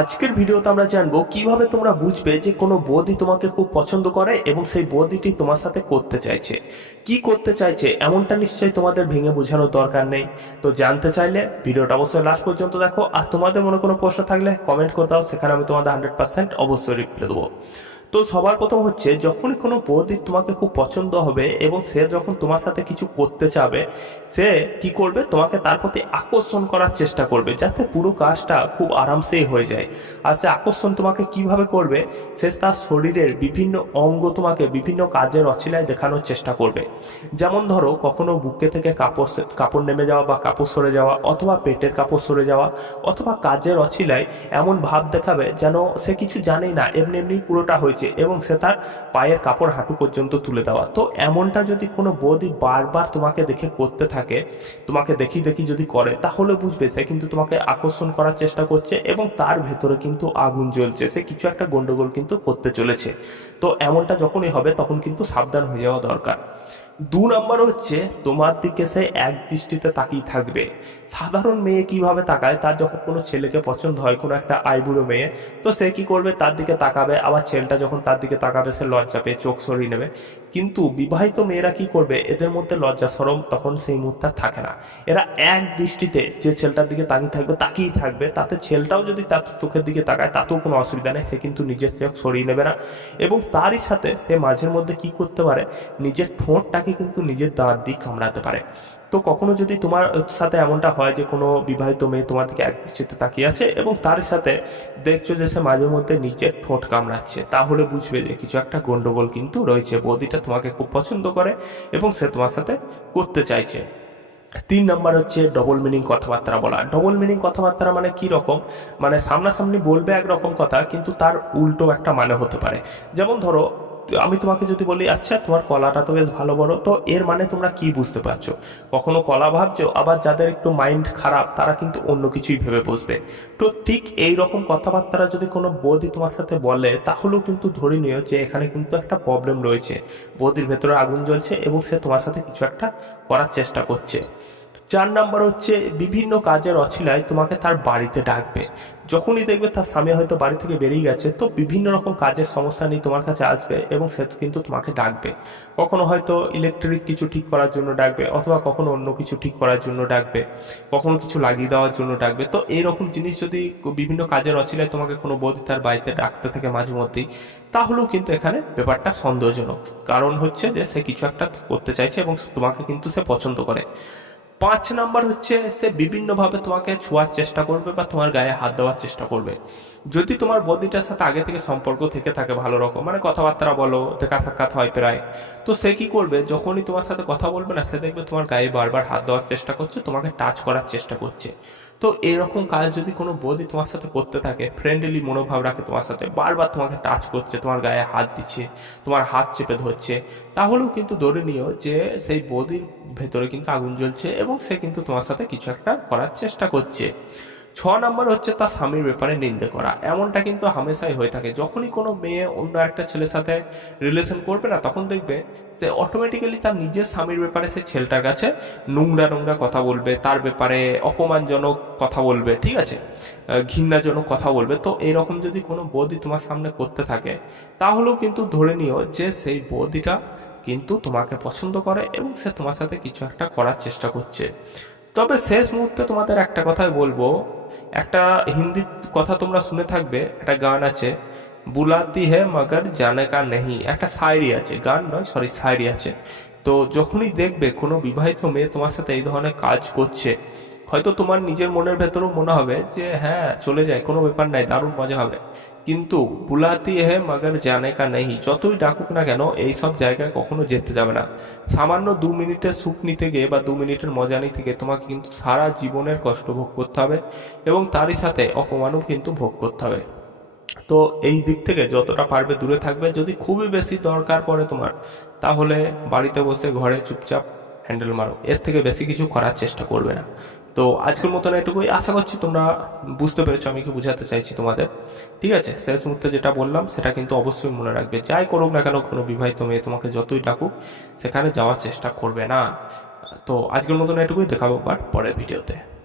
আজকের ভিডিওতে আমরা জানবো কিভাবে তোমরা বুঝবে যে কোনো বৌদি তোমাকে খুব পছন্দ করে এবং সেই বৌদিটি তোমার সাথে করতে চাইছে। কি করতে চাইছে এমনটা নিশ্চয়ই তোমাদের ভেঙে বোঝানোর দরকার নেই। তো জানতে চাইলে ভিডিওটা অবশ্যই লাস্ট পর্যন্ত দেখো, আর তোমাদের মনে কোনো প্রশ্ন থাকলে কমেন্ট করে দাও, সেখানে আমি তোমাদের 100% অবশ্যই রিপ্লাই দেবো। তো সবার প্রথম হচ্ছে, যখনই কোনো বৌদি তোমাকে খুব পছন্দ হবে এবং সে যখন তোমার সাথে কিছু করতে চাবে, সে কি করবে, তোমাকে তার প্রতি আকর্ষণ করার চেষ্টা করবে যাতে পুরো কাজটা খুব আরামসেই হয়ে যায়। আর সে আকর্ষণ তোমাকে কিভাবে করবে, সে তার শরীরের বিভিন্ন অঙ্গ তোমাকে বিভিন্ন কাজের অছিলায় দেখানোর চেষ্টা করবে। যেমন ধরো, কখনো বুকে থেকে কাপড় কাপড় নেমে যাওয়া বা কাপড় সরে যাওয়া, অথবা পেটের কাপড় সরে যাওয়া, অথবা কাজের অছিলায় এমন ভাব দেখাবে যেন সে কিছু জানেই না, এমনি এমনি পুরোটা হয়েছে, এবং সে তার পায়ের কাপড় হাঁটু পর্যন্ত তুলে দেওয়া। তো এমনটা যদি কোনো বৌদি বারবার তোমাকে দেখে করতে থাকে, তোমাকে দেখি দেখি যদি করে, তাহলে বুঝবে সে কিন্তু তোমাকে আকর্ষণ করার চেষ্টা করছে এবং তার ভেতরে কিন্তু আগুন জ্বলছে, সে কিছু একটা গন্ডগোল কিন্তু করতে চলেছে। তো এমনটা যখনই হবে তখন কিন্তু সাবধান হয়ে যাওয়া দরকার। 2 নম্বর হচ্ছে, তোমার দিকে সে এক দৃষ্টিতে তাকিয়ে থাকবে। সাধারণ মেয়ে কিভাবে তাকায়, তার যখন কোনো ছেলেকে পছন্দ হয়, কোনো একটা আইবুড়ো মেয়ে, তো সে কি করবে, তার দিকে তাকাবে, আবার ছেলেটা যখন তার দিকে তাকাবে সে লজ্জা পেয়ে চোখ সরিয়ে নেবে। কিন্তু বিবাহিত মেয়েরা কি করবে, এদের মধ্যে লজ্জা শরম তখন সেই মুহূর্তে থাকে না। এরা এক দৃষ্টিতে যে ছেলেটার দিকে তাকিয়েই থাকবে, তাতে ছেলেটাও যদি তার চোখের দিকে তাকায় তাতেও কোনো অসুবিধা নেই, সে কিন্তু নিজের চোখ সরিয়ে নেবে না। এবং তারই সাথে সে মাঝের মধ্যে কি করতে পারে, নিজের ঠোঁটটাকে কিন্তু নিজের দাঁত দিয়ে কামড়াতে পারে। তো কখনো যদি তোমার সাথে এমনটা হয় যে কোনো বিবাহিত মেয়ে তোমার দিকে এক দৃষ্টিতে তাকিয়ে আছে এবং তার সাথে দেখছো যে সে মাঝে মধ্যে নিজের ঠোঁট কামড়াচ্ছে, তাহলে বুঝবে যে কিছু একটা গন্ডগোল কিন্তু রয়েছে, বৌদিটা তোমাকে খুব পছন্দ করে এবং সে তোমার সাথে করতে চাইছে। 3 নাম্বার হচ্ছে ডবল মিনিং কথাবার্তা বলা। ডবল মিনিং কথাবার্তা মানে কি রকম, মানে সামনাসামনি বলবে একরকম কথা কিন্তু তার উল্টো একটা মানে হতে পারে। যেমন ধরো, আমি তোমাকে যদি বলি, আচ্ছা তোমার কলাটা তো বেশ ভালো বড়, তো এর মানে তোমরা কি বুঝতে পারছো? কখনো কলা ভাবছো, আবার যাদের একটু মাইন্ড খারাপ তারা কিন্তু অন্য কিছুই ভেবে বসবে। তো ঠিক এই রকম কথাবার্তা যদি কোনো বৌদি তোমার সাথে বলে, তাহলেও কিন্তু ধরে নিও যে এখানে কিন্তু একটা প্রবলেম রয়েছে, বৌদির ভেতরে আগুন জ্বলছে এবং সে তোমার সাথে কিছু একটা করার চেষ্টা করছে। 4 নাম্বার হচ্ছে, বিভিন্ন কাজের অছিলায় তোমাকে তার বাড়িতে ডাকবে। যখনই দেখবে তার স্বামী হয়তো বাড়ি থেকে বেরিয়ে গেছে, তো বিভিন্ন রকম কাজের সমস্যা নিয়ে তোমার কাছে আসবে এবং সে কিন্তু তোমাকে ডাকবে। কখনো হয়তো ইলেকট্রিক কিছু ঠিক করার জন্য ডাকবে, অথবা কখনো অন্য কিছু ঠিক করার জন্য ডাকবে, কখনো কিছু লাগিয়ে দেওয়ার জন্য ডাকবে। তো এইরকম জিনিস যদি বিভিন্ন কাজের অছিলায় তোমাকে কোনো বৌদি তার বাড়িতে ডাকতে থাকে মাঝে মধ্যেই, তাহলেও কিন্তু এখানে ব্যাপারটা সন্দেহজনক। কারণ হচ্ছে যে সে কিছু একটা করতে চাইছে এবং তোমাকে কিন্তু সে পছন্দ করে। 5 নাম্বার হচ্ছে, সে বিভিন্নভাবে তোমাকে ছোঁয়ার চেষ্টা করবে বা তোমার গায়ে হাত দেওয়ার চেষ্টা করবে। যদি তোমার বডিটার সাথে আগে থেকে সম্পর্ক থেকে থাকে ভালো রকম, মানে কথাবার্তা বলো, দেখা সাক্ষাৎ হয় প্রায়, তো সে কি করবে, যখনই তোমার সাথে কথা বলবে না, সে দেখবে তোমার গায়ে বারবার হাত দেওয়ার চেষ্টা করছে, তোমাকে টাচ করার চেষ্টা করছে। তো এরকম কাজ যদি কোনো বৌদি তোমার সাথে করতে থাকে, ফ্রেন্ডলি মনোভাব রাখে তোমার সাথে, বারবার তোমাকে টাচ করছে, তোমার গায়ে হাত দিচ্ছে, তোমার হাত চেপে ধরছে, তাহলেও কিন্তু ধরে নিও যে সেই বৌদির ভেতরে কিন্তু আগুন জ্বলছে এবং সে কিন্তু তোমার সাথে কিছু একটা করার চেষ্টা করছে। 6 নাম্বার হচ্ছে, তার স্বামীর ব্যাপারে নিন্দে করা। এমনটা কিন্তু হামেশাই হয়ে থাকে, যখনই কোনো মেয়ে অন্য একটা ছেলের সাথে রিলেশন করবে না, তখন দেখবে সে অটোমেটিক্যালি তার নিজের স্বামীর ব্যাপারে সে ছেলেটার কাছে নোংরা নোংরা কথা বলবে, তার ব্যাপারে অপমানজনক কথা বলবে, ঠিক আছে, ঘৃণাজনক কথা বলবে। তো এইরকম যদি কোনো বৌদি তোমার সামনে করতে থাকে, তাহলেও কিন্তু ধরে নিও যে সেই বৌদিটা কিন্তু তোমাকে পছন্দ করে এবং সে তোমার সাথে কিছু একটা করার চেষ্টা করছে। তবে শেষ মুহূর্তে তোমাদের একটা কথাই বলবো, একটা হিন্দি কথা তোমরা শুনে থাকবে, একটা গান আছে, বুলাতি হে মগর জানে কা নেহি, একটা শায়রি আছে, গান নয় সরি শায়রি আছে। তো যখনই দেখবে কোনো বিবাহিত মেয়ে তোমার সাথে এই ধরনের কাজ করছে, হয়তো তোমার নিজের মনের ভেতরেও মনে হবে যে হ্যাঁ চলে যায়, কোনো ব্যাপার নাই, দারুণ মজা হবে, কিন্তু বুলাতি হে মগর জানে কা নেহি, যতই ডাকুক না কেন এই সব জায়গায় কখনো যেতে যাবে না। সামান্য 2 মিনিটের সুখ নিতে গিয়ে বা 2 মিনিটের মজা নিতে গিয়ে তোমাকে কিন্তু সারা জীবনের কষ্ট ভোগ করতে হবে এবং তারই সাথে অপমানও কিন্তু ভোগ করতে হবে। তো এই দিক থেকে যতটা পারবে দূরে থাকবে। যদি খুবই বেশি দরকার পড়ে তোমার, তাহলে বাড়িতে বসে ঘরে চুপচাপ হ্যান্ডেল মারো, এর থেকে বেশি কিছু করার চেষ্টা করবে না। তো আজকের মতন এটুকুই, আশা করছি তোমরা বুঝতে পেরেছো আমি কি বোঝাতে চাইছি তোমাদের। ঠিক আছে, শেষ মুহূর্তে যেটা বললাম সেটা কিন্তু অবশ্যই মনে রাখবে, যাই করুক না কেন কোনো বিবাহিত মেয়ে তোমাকে যতই ডাকুক সেখানে যাওয়ার চেষ্টা করবে না। তো আজকের মতন এটুকুই, দেখাবো আবার পরের ভিডিওতে।